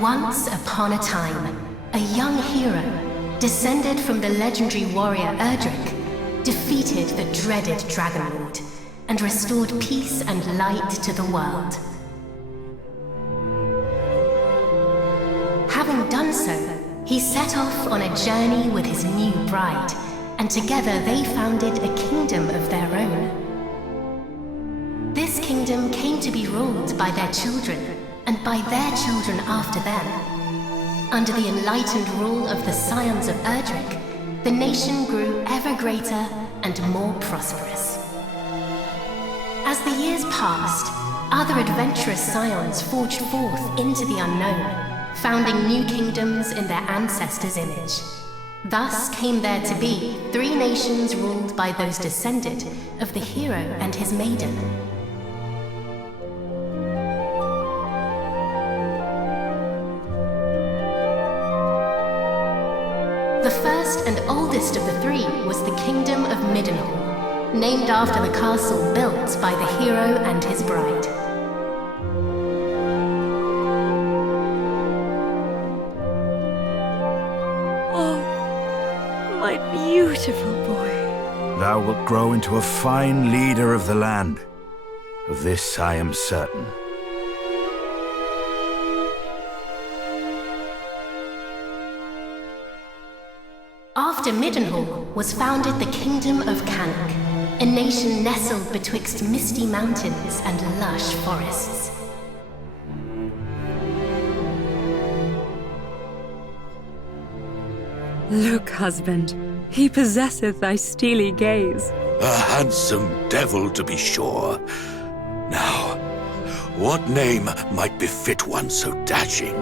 Once upon a time, a young hero, descended from the legendary warrior Erdrick, defeated the dreaded Dragon Lord and restored peace and light to the world. Having done so, he set off on a journey with his new bride, and together they founded a kingdom of their own. This kingdom came to be ruled by their children, and by their children after them. Under the enlightened rule of the scions of Erdrick, the nation grew ever greater and more prosperous. As the years passed, other adventurous scions forged forth into the unknown, founding new kingdoms in their ancestors' image. Thus came there to be 3 nations ruled by those descended of the hero and his maiden. The first and oldest of the 3 was the Kingdom of Middenhall, named after the castle built by the hero and his bride. Oh, my beautiful boy. Thou wilt grow into a fine leader of the land. Of this I am certain. After Middenhall was founded the Kingdom of Cannock, a nation nestled betwixt misty mountains and lush forests. Look, husband, he possesseth thy steely gaze. A handsome devil, to be sure. Now, what name might befit one so dashing?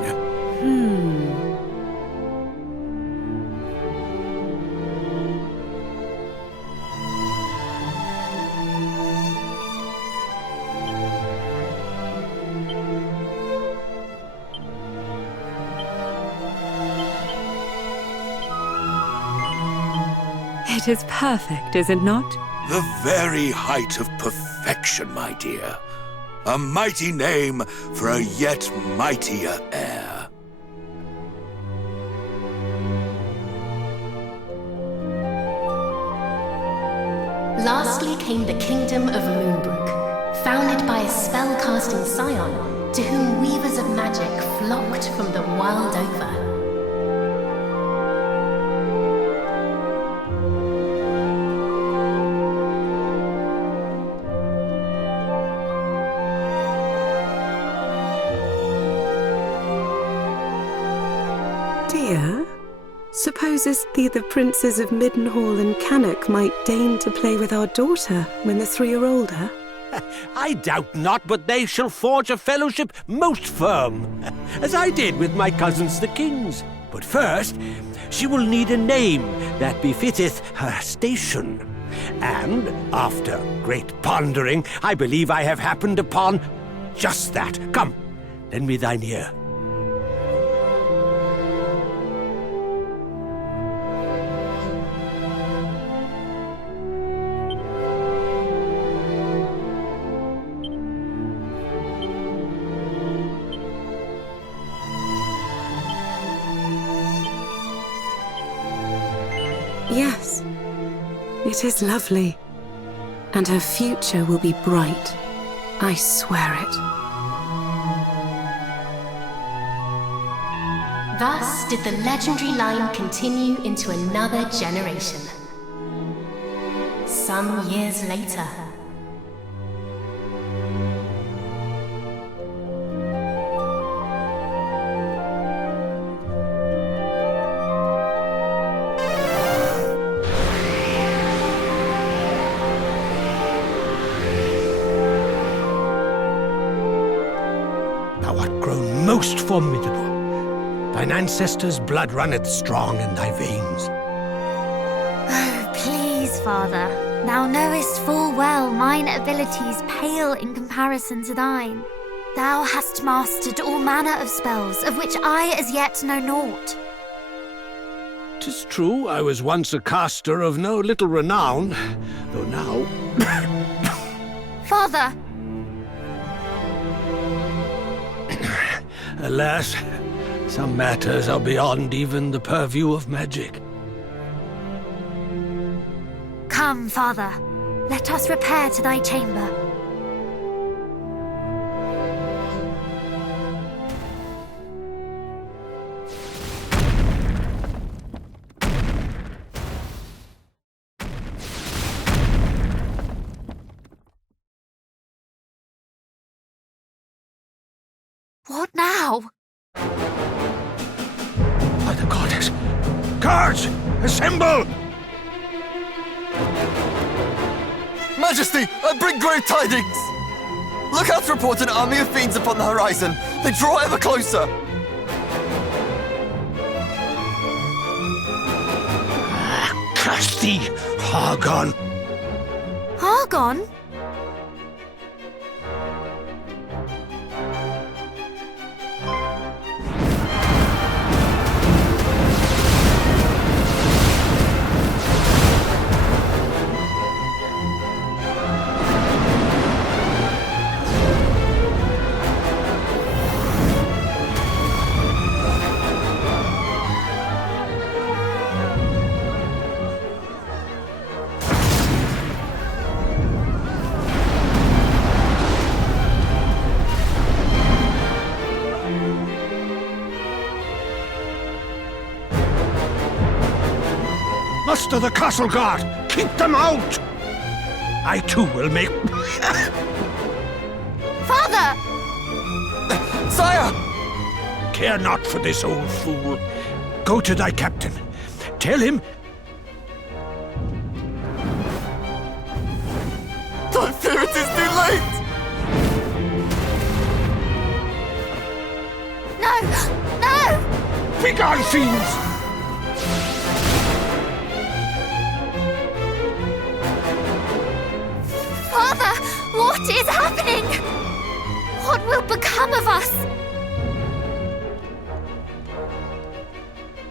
It is perfect, is it not? The very height of perfection, my dear. A mighty name for a yet mightier heir. Lastly came the Kingdom of Moonbrook, founded by a spell-casting scion to whom weavers of magic flocked from the world over. Dear, supposest thee the princes of Middenhall and Cannock might deign to play with our daughter when the 3 are older? I doubt not, but they shall forge a fellowship most firm, as I did with my cousins the kings. But first, she will need a name that befitteth her station. And, after great pondering, I believe I have happened upon just that. Come, lend me thine ear. Yes, it is lovely. And her future will be bright. I swear it. Thus did the legendary line continue into another generation. Some years later, Thou art grown most formidable. Thine ancestors' blood runneth strong in thy veins. Oh, please, father. Thou knowest full well mine abilities pale in comparison to thine. Thou hast mastered all manner of spells, of which I as yet know naught. 'Tis true, I was once a caster of no little renown, though now... Father! Alas, Some matters are beyond even the purview of magic. Come, father. Let us repair to thy chamber. What now? By the goddess! Guards! Assemble! Majesty, I bring grave tidings! Lookouts report an army of fiends upon the horizon. They draw ever closer. Curse thee, Hargon! Hargon? Muster the castle guard! Keep them out! I too will make... Father! Sire! Care not for this old fool. Go to thy captain. Tell him... I fear it is too late! No! No! Begone, fiends! Father! What is happening? What will become of us?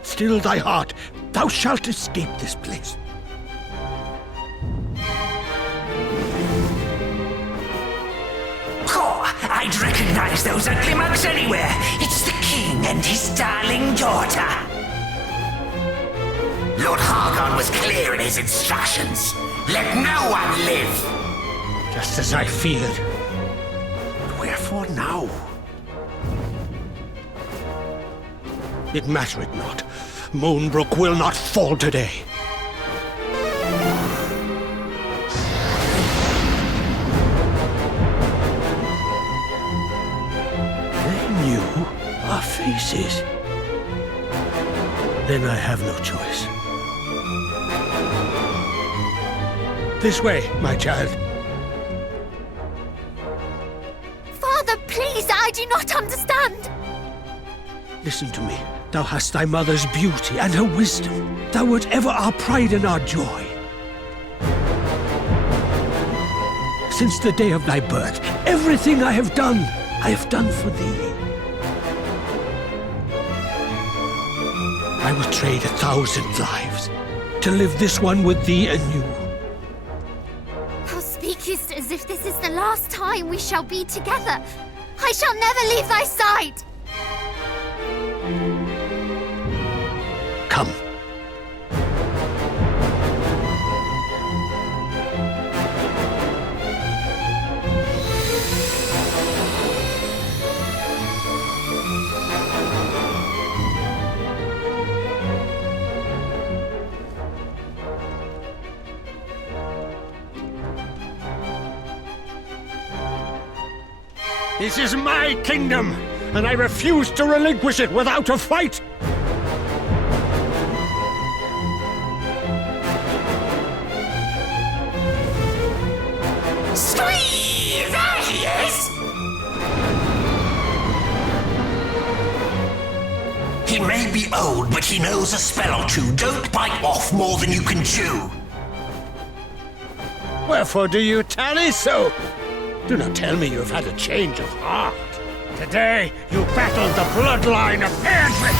Still thy heart. Thou shalt escape this place. I'd recognize those ugly mugs anywhere. It's the king and his darling daughter. Lord Hargon was clear in his instructions. Let no one live. Just as I feared. But wherefore now? It mattereth not. Moonbrook will not fall today. Our faces. Then I have no choice. This way, my child. Father, please, I do not understand. Listen to me. Thou hast thy mother's beauty and her wisdom. Thou wert ever our pride and our joy. Since the day of thy birth, everything I have done for thee. I would trade 1,000 lives to live this one with thee anew. Thou speakest as if this is the last time we shall be together. I shall never leave thy side. Come. This is my kingdom, and I refuse to relinquish it without a fight! Squee! There he is! He may be old, but he knows a spell or two. Don't bite off more than you can chew. Wherefore do you tarry so? Do not tell me you have had a change of heart. Today, you battled the bloodline of Erdrick!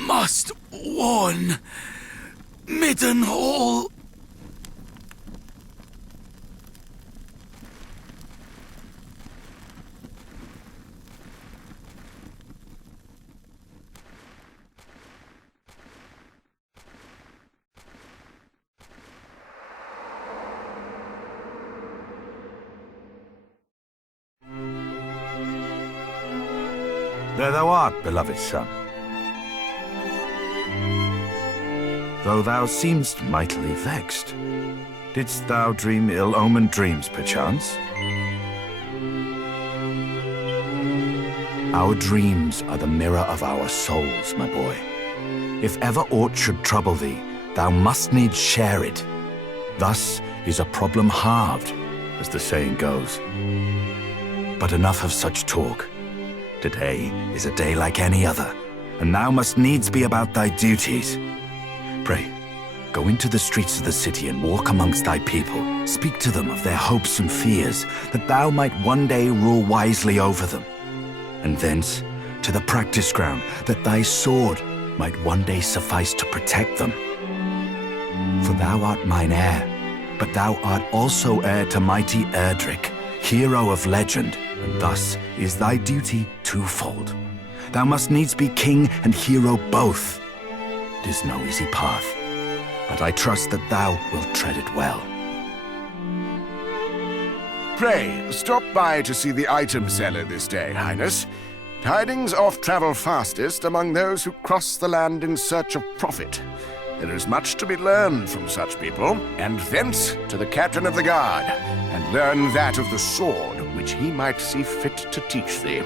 Must warn Midden Hall. There thou art, beloved son. Though thou seem'st mightily vexed, didst thou dream ill-omened dreams, perchance? Our dreams are the mirror of our souls, my boy. If ever aught should trouble thee, thou must needs share it. Thus is a problem halved, as the saying goes. But enough of such talk. Today is a day like any other, and thou must needs be about thy duties. Pray, go into the streets of the city and walk amongst thy people. Speak to them of their hopes and fears, that thou might one day rule wisely over them. And thence to the practice ground, that thy sword might one day suffice to protect them. For thou art mine heir, but thou art also heir to mighty Erdrick, hero of legend, and thus is thy duty twofold. Thou must needs be king and hero both. 'Tis no easy path, but I trust that thou wilt tread it well. Pray, stop by to see the item seller this day, Highness. Tidings oft travel fastest among those who cross the land in search of profit. There is much to be learned from such people, and thence to the captain of the guard, and learn that of the sword which he might see fit to teach thee.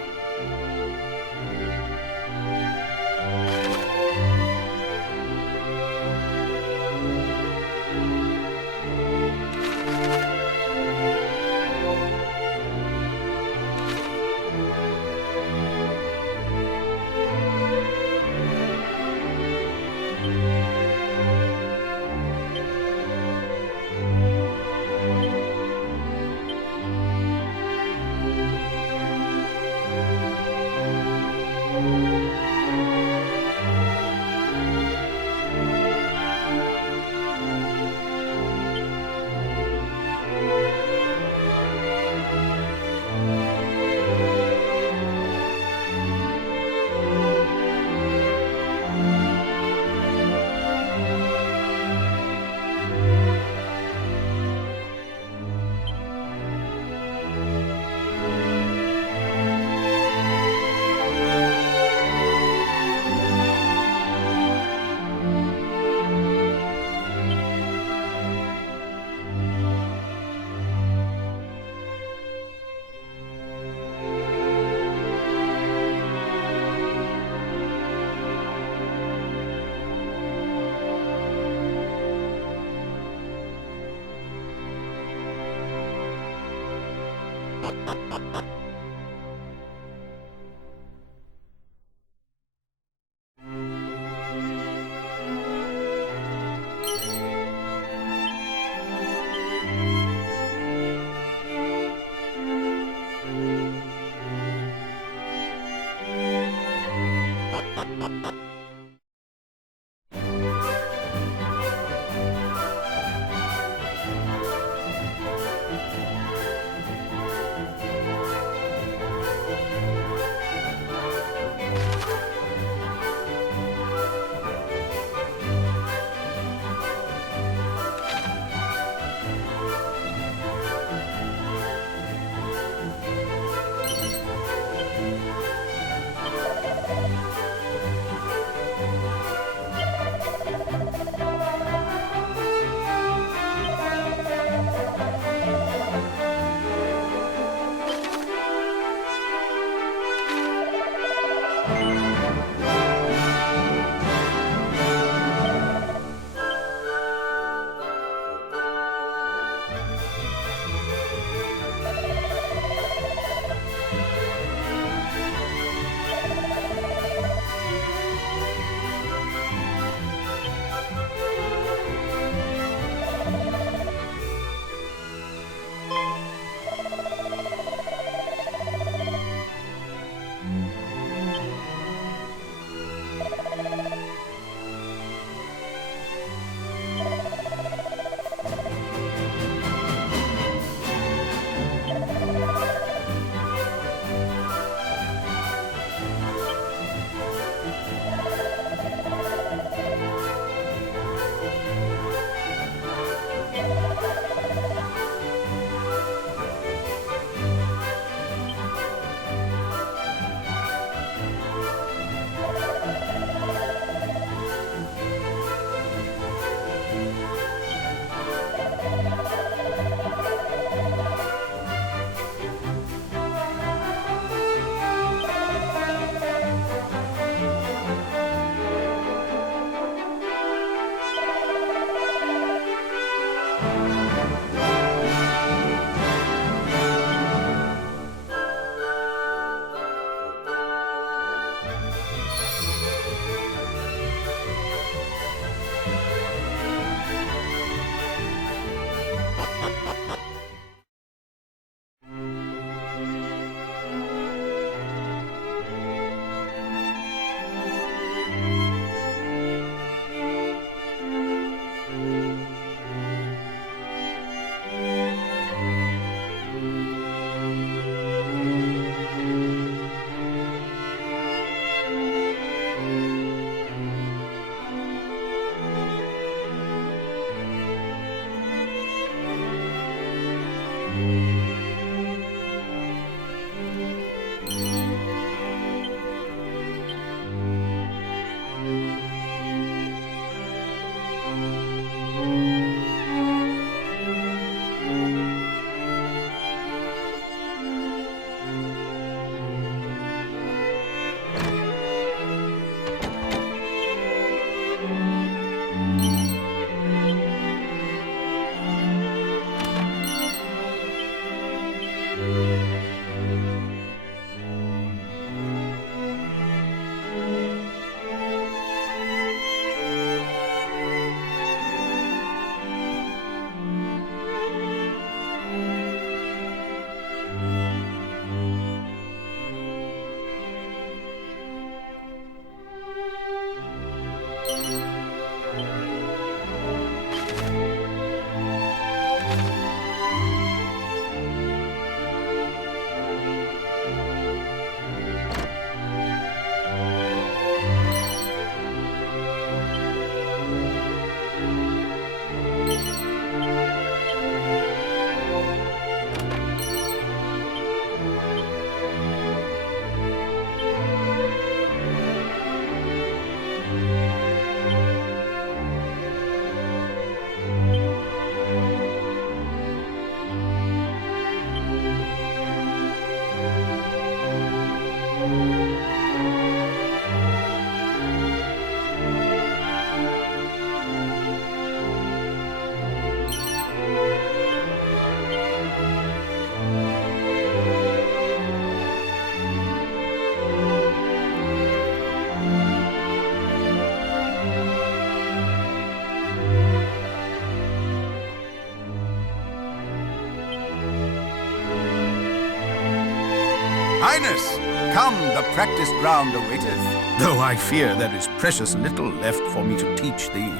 Highness, come, the practice ground awaiteth, though I fear there is precious little left for me to teach thee.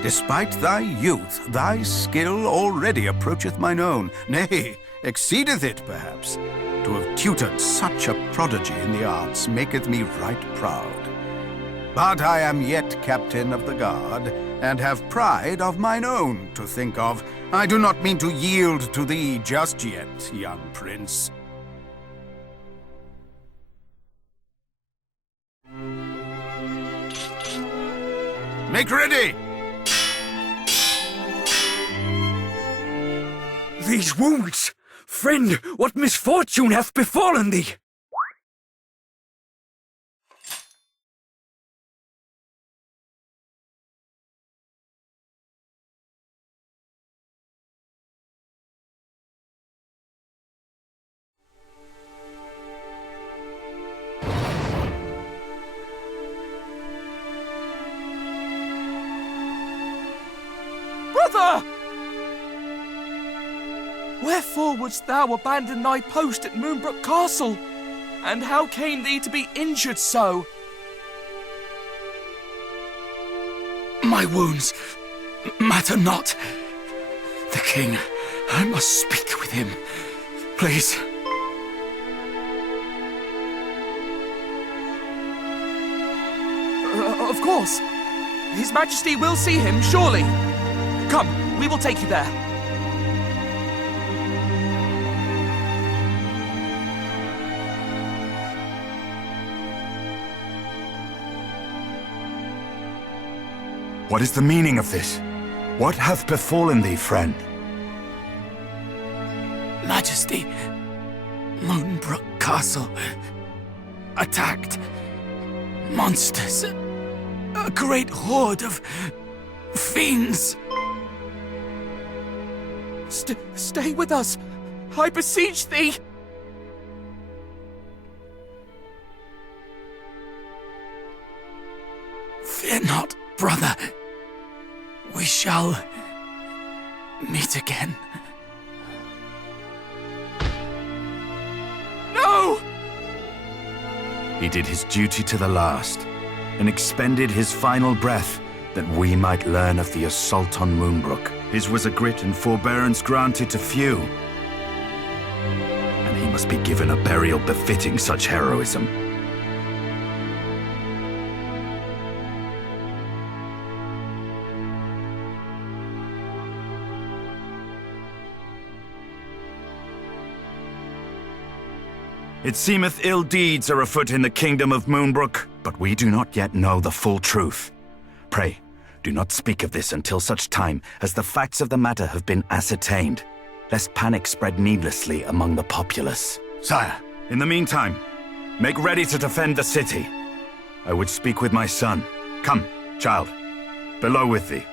Despite thy youth, thy skill already approacheth mine own, nay, exceedeth it, perhaps. To have tutored such a prodigy in the arts maketh me right proud. But I am yet captain of the guard, and have pride of mine own to think of. I do not mean to yield to thee just yet, young prince. Make ready! These wounds! Friend, what misfortune hath befallen thee? Brother! Wherefore wouldst thou abandon thy post at Moonbrook Castle? And how came thee to be injured so? My wounds matter not. The king, I must speak with him. Please. Of course. His Majesty will see him, surely. Come, we will take you there. What is the meaning of this? What hath befallen thee, friend? Majesty, Moonbrook Castle. Attacked. Monsters. A great horde of fiends. Stay with us. I beseech thee. Fear not, brother. We shall meet again. No! He did his duty to the last, and expended his final breath that we might learn of the assault on Moonbrook. His was a grit and forbearance granted to few, and he must be given a burial befitting such heroism. It seemeth ill deeds are afoot in the kingdom of Moonbrook, but we do not yet know the full truth. Pray, do not speak of this until such time as the facts of the matter have been ascertained, lest panic spread needlessly among the populace. Sire, in the meantime, make ready to defend the city. I would speak with my son. Come, child, below with thee.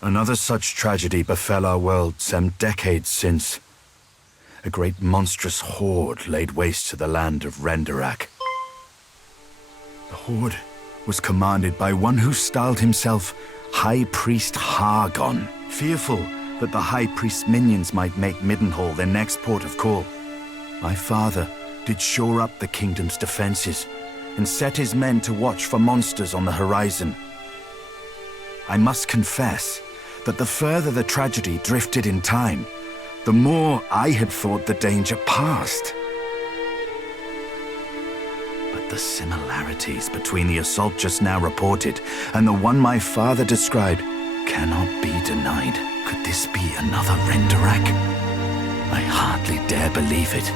Another such tragedy befell our world some decades since. A great monstrous horde laid waste to the land of Renderak. The horde was commanded by one who styled himself High Priest Hargon, fearful that the High Priest's minions might make Middenhall their next port of call. My father did shore up the kingdom's defenses and set his men to watch for monsters on the horizon. I must confess that the further the tragedy drifted in time, the more I had thought the danger past. But the similarities between the assault just now reported and the one my father described cannot be denied. Could this be another Renderak? I hardly dare believe it.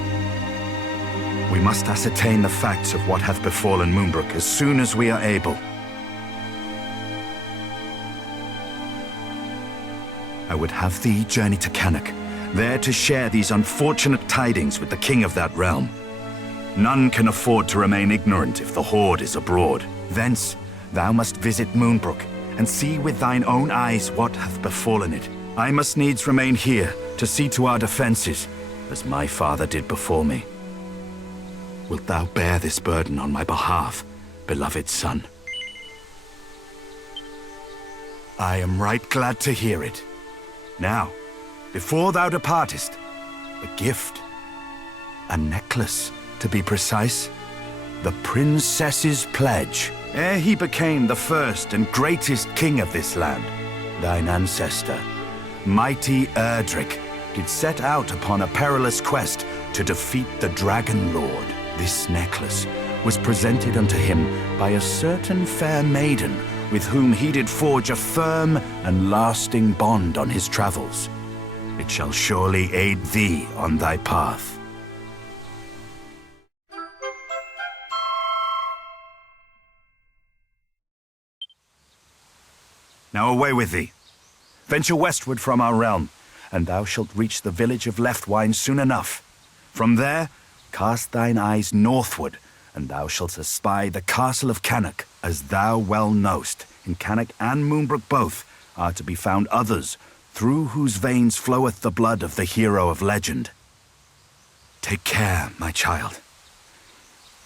We must ascertain the facts of what hath befallen Moonbrook as soon as we are able. I would have thee journey to Cannock, there to share these unfortunate tidings with the king of that realm. None can afford to remain ignorant if the horde is abroad. Thence thou must visit Moonbrook and see with thine own eyes what hath befallen it. I must needs remain here to see to our defenses, as my father did before me. Wilt thou bear this burden on my behalf, beloved son? I am right glad to hear it. Now, before thou departest, a gift. A necklace, to be precise. The princess's pledge. Ere he became the first and greatest king of this land, thine ancestor, mighty Erdrick, did set out upon a perilous quest to defeat the Dragon Lord. This necklace was presented unto him by a certain fair maiden with whom he did forge a firm and lasting bond on his travels. It shall surely aid thee on thy path. Now away with thee. Venture westward from our realm, and thou shalt reach the village of Leftwine soon enough. From there, cast thine eyes northward, and thou shalt espy the castle of Cannock. As thou well knowst, in Cannock and Moonbrook both are to be found others, through whose veins floweth the blood of the hero of legend. Take care, my child.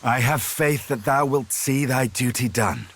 I have faith that thou wilt see thy duty done.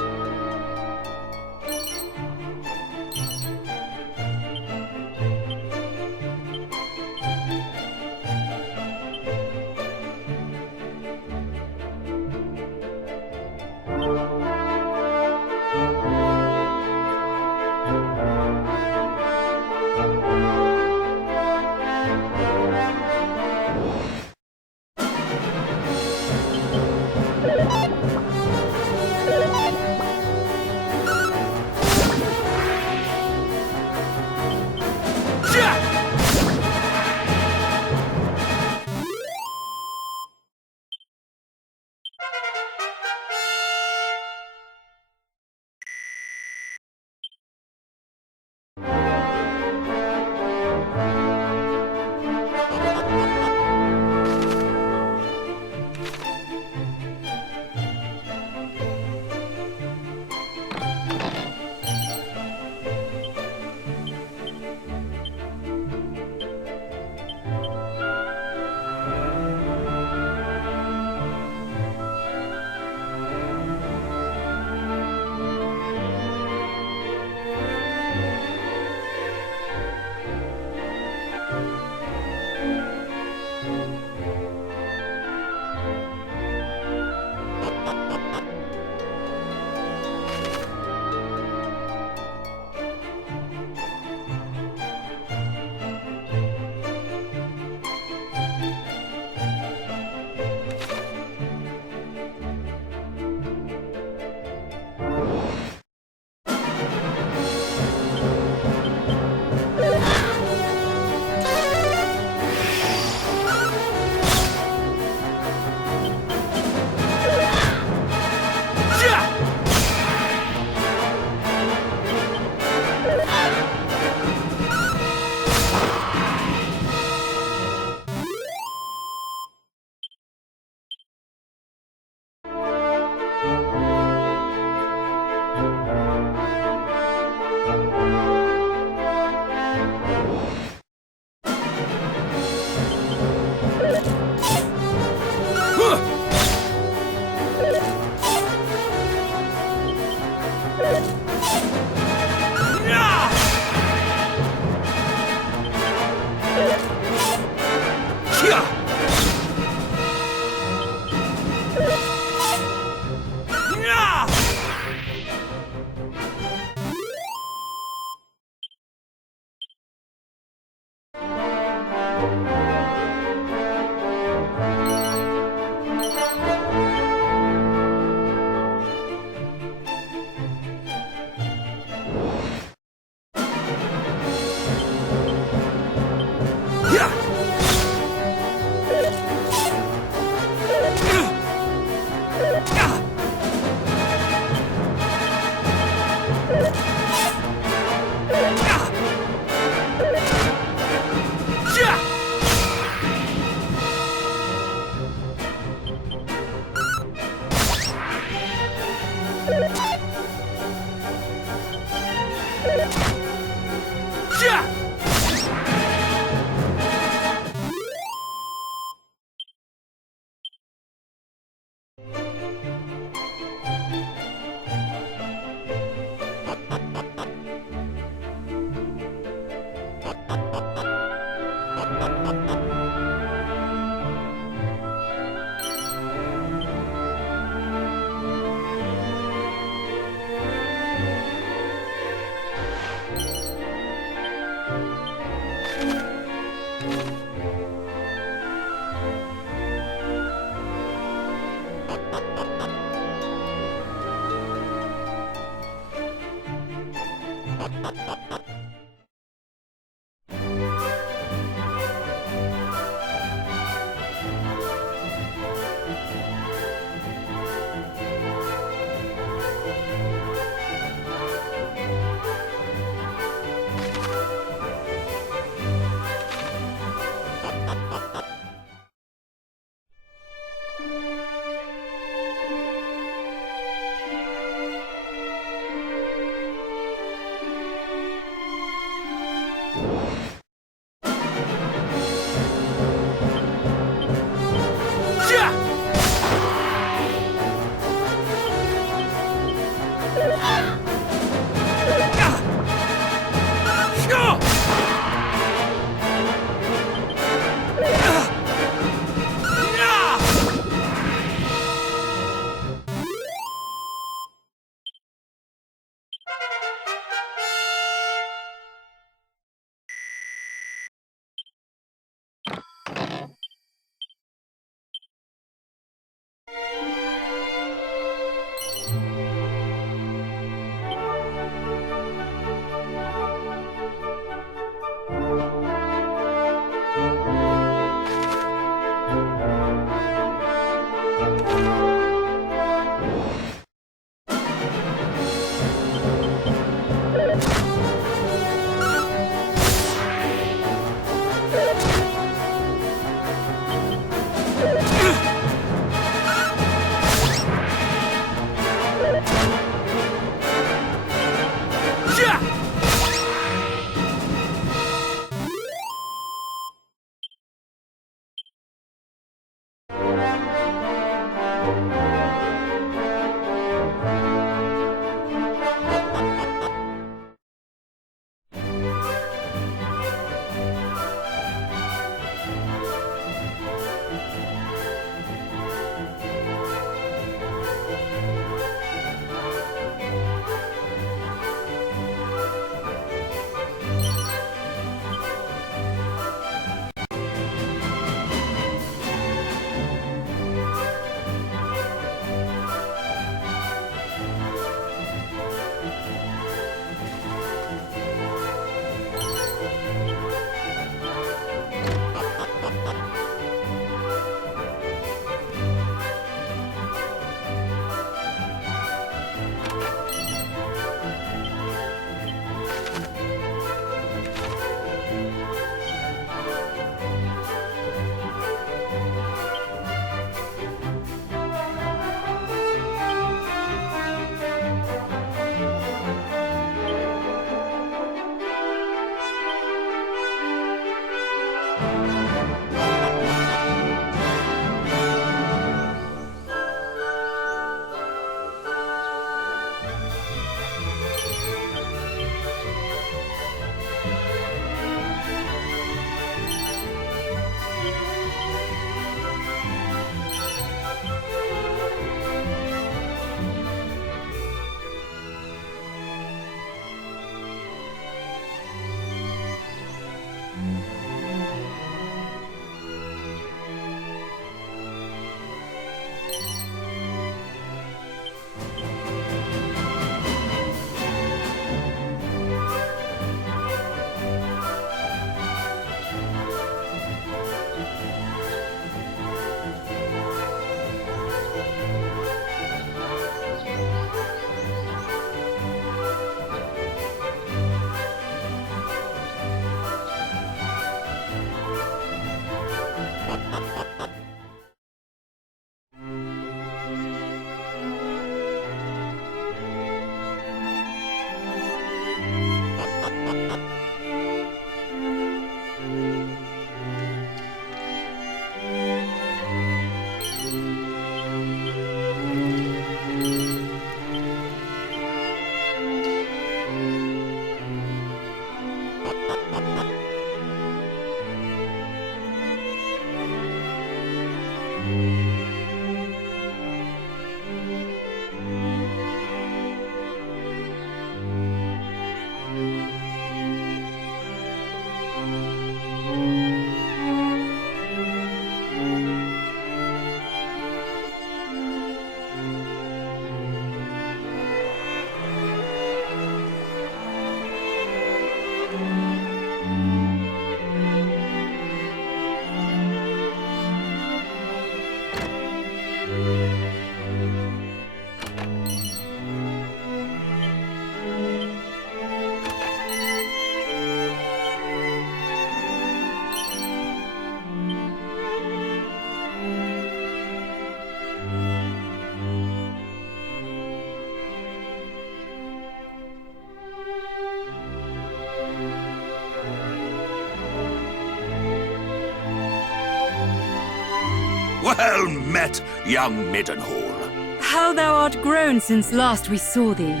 Well met, young Middenhall. How thou art grown since last we saw thee.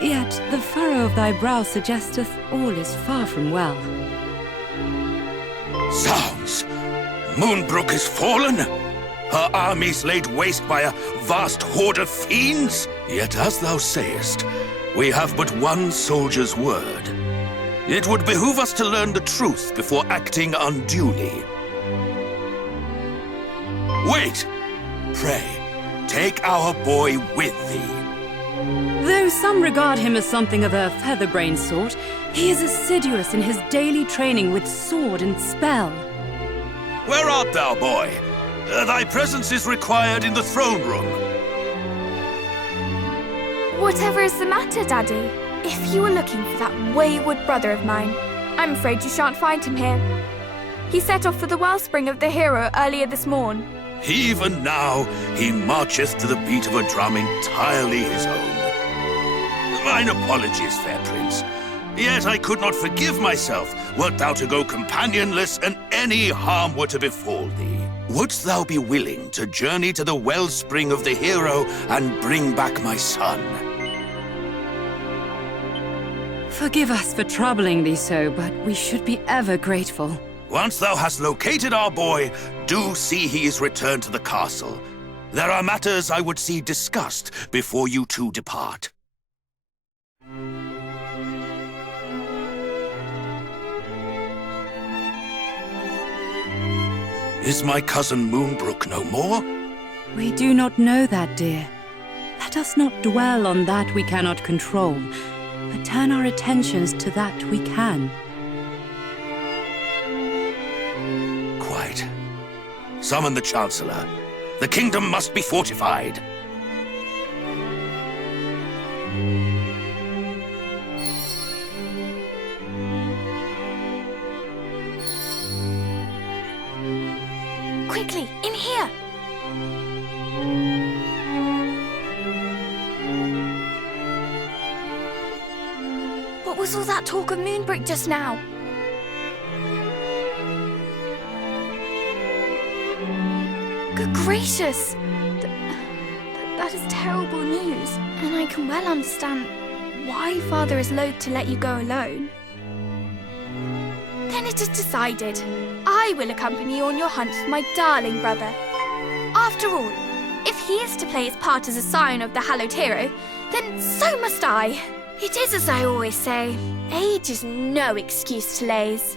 Yet the furrow of thy brow suggesteth all is far from well. Zounds! Moonbrook is fallen? Her armies laid waste by a vast horde of fiends? Yet as thou sayest, we have but one soldier's word. It would behoove us to learn the truth before acting unduly. Wait! Pray, take our boy with thee. Though some regard him as something of a featherbrained sort, he is assiduous in his daily training with sword and spell. Where art thou, boy? Thy presence is required in the throne room. Whatever is the matter, Daddy? If you were looking for that wayward brother of mine, I'm afraid you shan't find him here. He set off for the Wellspring of the Hero earlier this morn. Even now, he marcheth to the beat of a drum entirely his own. Mine apologies, fair prince. Yet I could not forgive myself wert thou to go companionless and any harm were to befall thee. Wouldst thou be willing to journey to the Wellspring of the Hero and bring back my son? Forgive us for troubling thee so, but we should be ever grateful. Once thou hast located our boy, do see he is returned to the castle. There are matters I would see discussed before you two depart. Is my cousin Moonbrook no more? We do not know that, dear. Let us not dwell on that we cannot control, but turn our attentions to that we can. Quite. Summon the Chancellor. The kingdom must be fortified. Quickly, in here! What was all that talk of Moonbrook just now? Good gracious! That is terrible news, and I can well understand why Father is loath to let you go alone. Then it is decided. I will accompany you on your hunt for my darling brother. After all, if he is to play his part as a scion of the hallowed hero, then so must I. It is as I always say, age is no excuse to laze.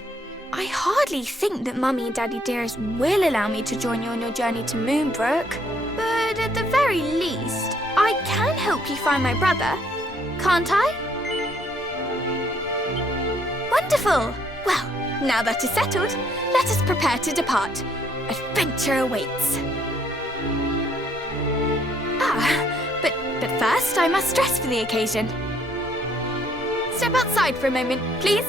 I hardly think that Mummy and Daddy dearest will allow me to join you on your journey to Moonbrook. But at the very least, I can help you find my brother, can't I? Wonderful! Well, now that is settled, let us prepare to depart. Adventure awaits. But first I must dress for the occasion. Step outside for a moment, please.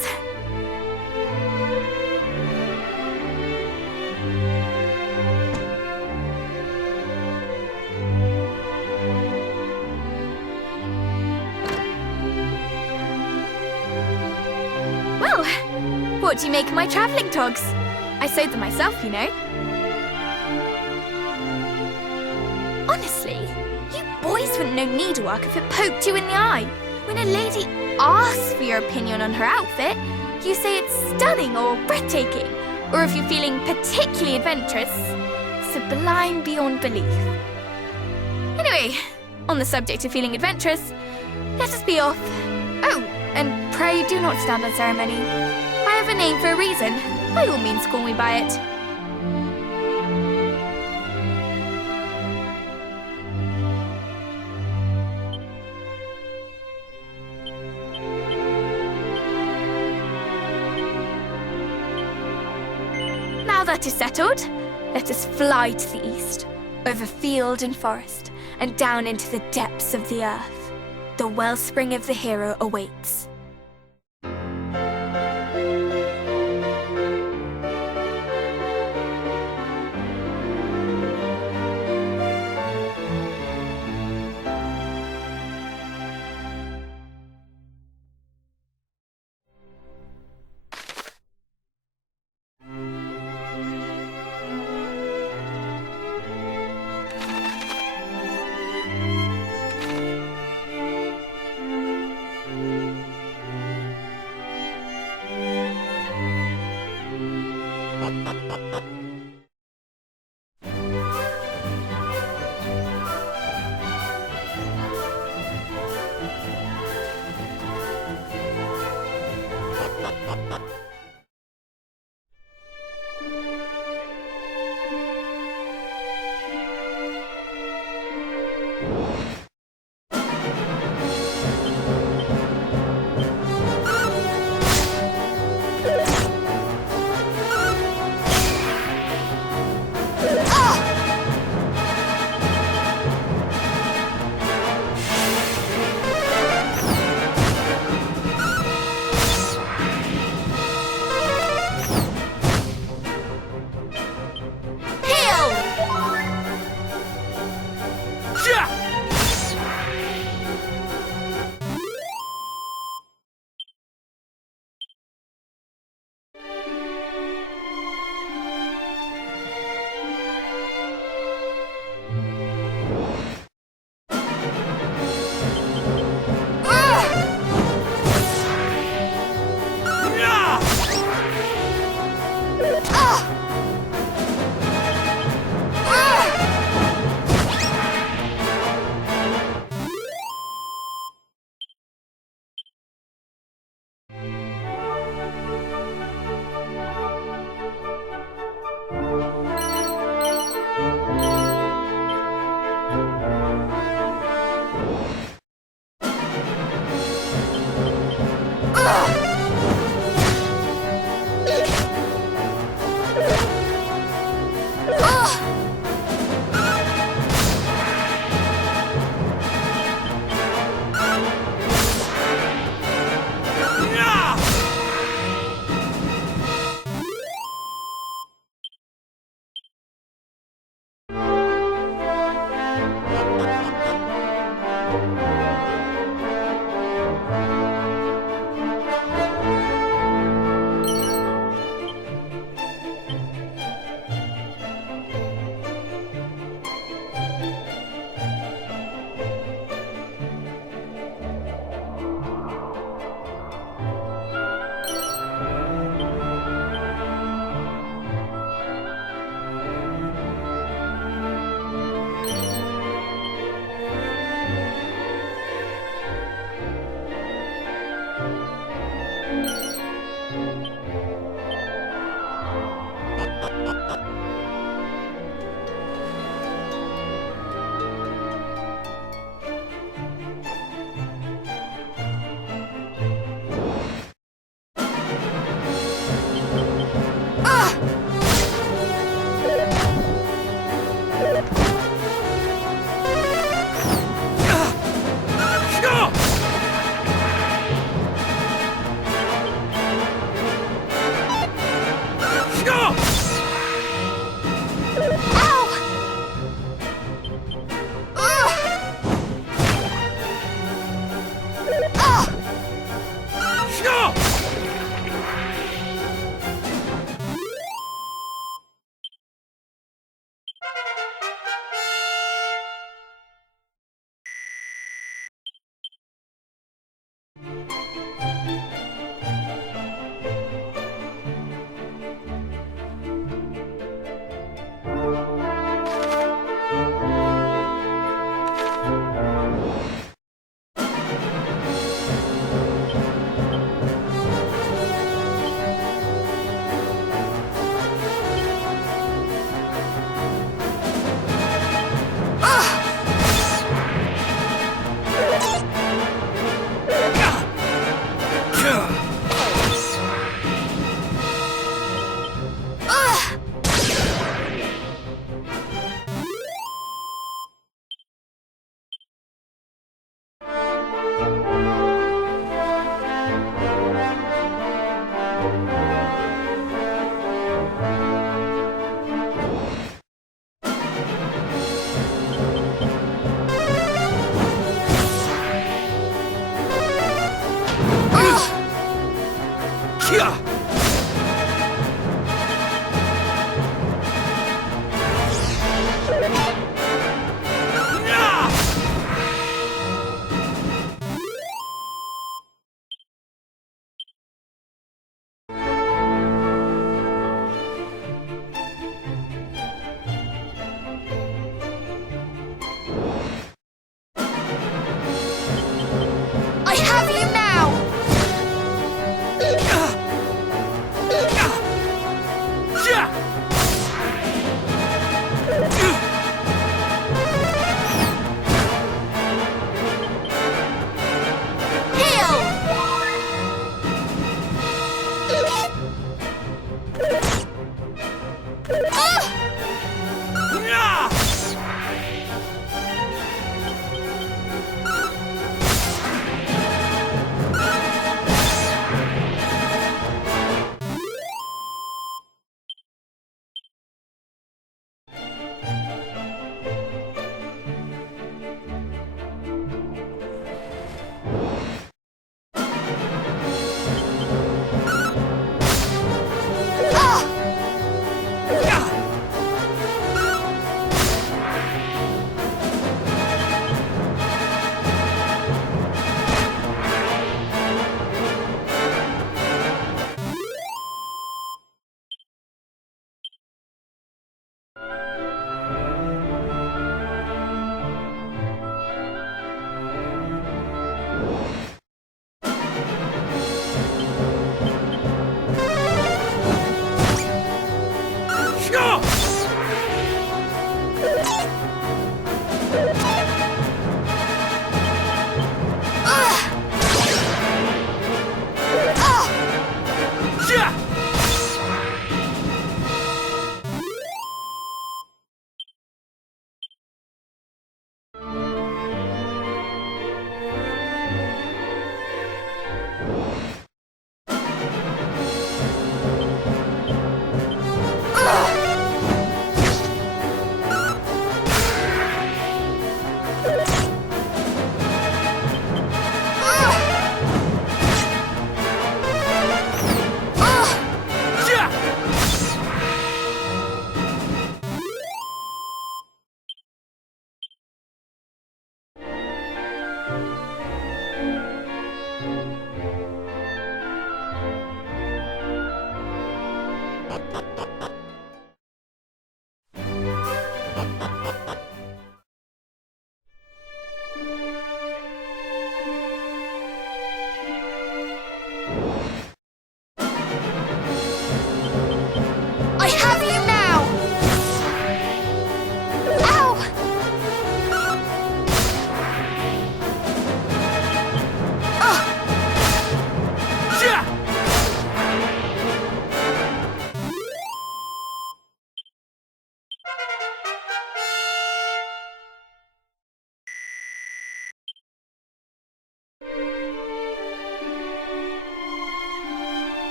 Well, what do you make of my travelling togs? I sewed them myself, you know. Honestly, you boys wouldn't know needlework if it poked you in the eye. When a lady asks for your opinion on her outfit, you say it's stunning or breathtaking. Or if you're feeling particularly adventurous, sublime beyond belief. Anyway, on the subject of feeling adventurous, let us be off. Oh, and pray do not stand on ceremony. I have a name for a reason. By all means, call me by it. Now that is settled, let us fly to the east, over field and forest, and down into the depths of the earth. The Wellspring of the Hero awaits.